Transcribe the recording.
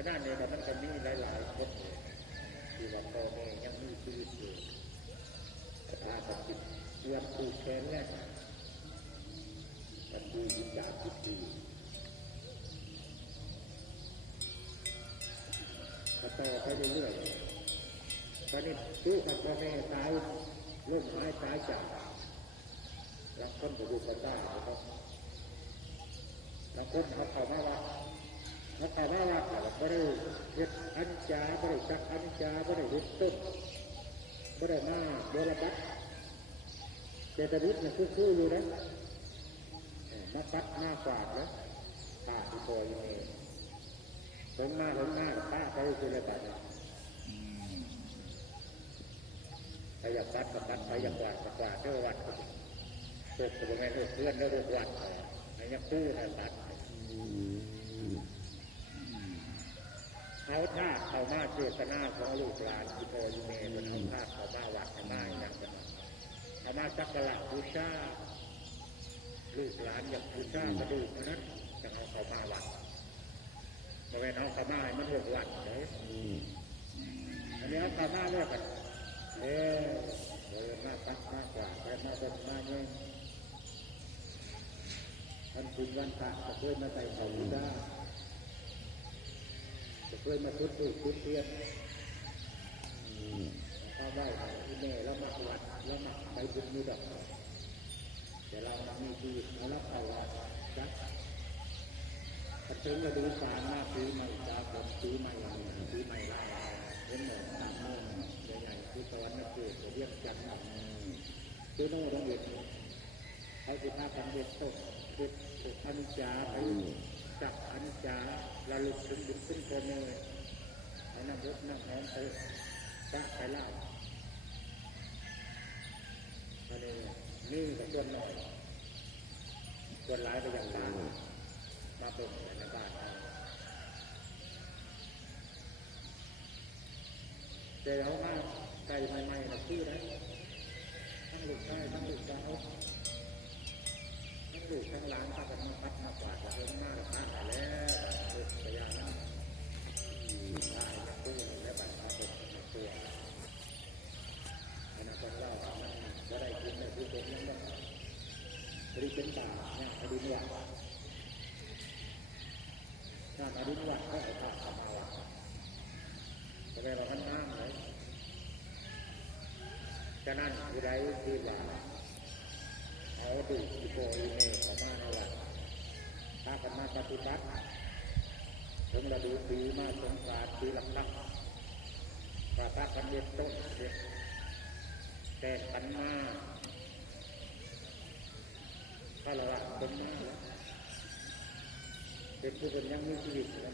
ฉะนั้นเนี่ยมันจะมีหลายๆคนที่ว่าพ่อแม่ยังมีชีวิตอยู่สภาพจิตเรื่องคู่แค้นแรกมันดีวิจารณ์ดีก็ต่อไปเรื่อยๆตอนนี้ดูกับพ่อแม่ตายล่มหายตายจากบางคนก็ดูกันได้นะครับบางคนเขาเข้ามาว่าแต่ไม่ได้เห็ดอันจาไม่ได้จักอันจาไม่ได้เห็ดต้นไม่ได้มาโดนบัดเจตนิดมันคืออยู่นะมาปัดหน้ากวาดนะป้าที่โตยังไงผมหน้าป้าไปคืออะไรแบบนี้ไปอยากปัดก็ปัดไปอยากกวาดก็กวาดเรื่องวัดก็เกิดเป็นไงเพื่อนเรื่องวัดไอ้ยังคู่ไอ้ปัดเขาท่าเขามาเจตนาของลูกหลานที่โตอยู่เมย์เป็นเขาท่าเขามาวัดเขามาอย่างนั้นเขามาสักการะบูชาลูกหลานอย่างบูชากระดูกนั้นจะเอาเขามาวัดบริเวณเอาเขามาให้มันหกวัดเลยอันนี้เอาเขามาเรียกกันมาปักมากกว่าแต่มาเป็นมาเนี่ยท่านคุณวันพระจะเพื่อมาใส่เขาบูชาจะเคยมาทุบดูทุบเทียนถ้าไหว้ที่แม่แล้วมาวัดแล้วมาไปบุญนี่ดอกแต่เรามีชีวิตแล้วเอาละจักถ้าถึงจะดูฟานมาซื้อใหม่จ้าผมซื้อใหม่ซื้อใหม่ละเห็นหมดตามโน่นใหญ่ๆที่ตอนนั้นคือเรียกจันทร์ซื้อโน่ต้องเด็ดเขาจะพากันเด็ดต้นเด็ดอนุจาไปจับอนิจจาระลึกถึงบุญคุณพ่อแม่ให้นั่งรถนั่งแหนไปจ้าไปเล่าอะไรนี่ก็ส่วนน้อยส่วนหลายไปอย่างบ้านมาเป็นในบ้านเจ้ามาใจใหม่ๆนะชื่อได้ทั้งลูกชายทั้งลูกสาวทั้งลูกทั้งหลานพากันมาพัดมากวาดมาเพิ่มมากพาแล้วลูกพยานนั้นได้จะตู้และบัตรมาเป็นตัวในคนเล่ามันจะได้กินได้ที่เป็นยังไงบริเป็นบาเนี่ยอดีตวัดถ้าอดีตวัดก็เอาผ้าขาวมาวัดจะได้เราท่านนั่งเลยจะนั่นคือได้ที่ว่าเอาดูที่โกยเมย์ของมาในวัดถ้ากันมาปฏิบัติผมเราดูปีมาสงกรานต์ปีหลักๆว่าถ้ากันเด็ดต้นเด็ดแต่กันมาถ้าเราคนมาแล้วเป็นผู้เป็นยังมีชีวิตแล้ว